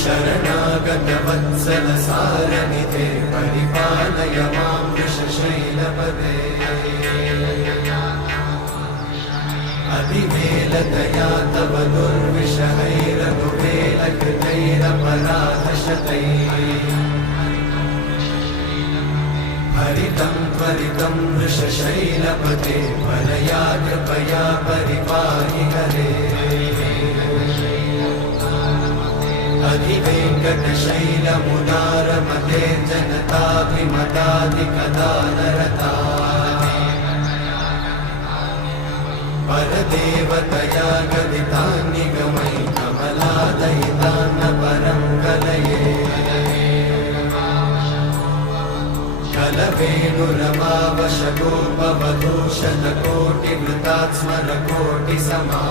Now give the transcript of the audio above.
शरणागतवत्सलसारनिधे परिपालय मां वृषशैलपदे अतिवेलतया तव दुर्विषहैरघुवेलकृतैरपराधशतैः हरितं त्वरितं वृषशैलपते वरया कृपया परिपाहि हरे अधिवेङ्कटशैलमुदारमते जनताभिमताधिकदानरता परदेवतया गदितान्निगमयि कमलादयितान्न परं कलये कलवेणुरमावशगोपवधूषणकोटिवृतात् स्मरकोटिसमा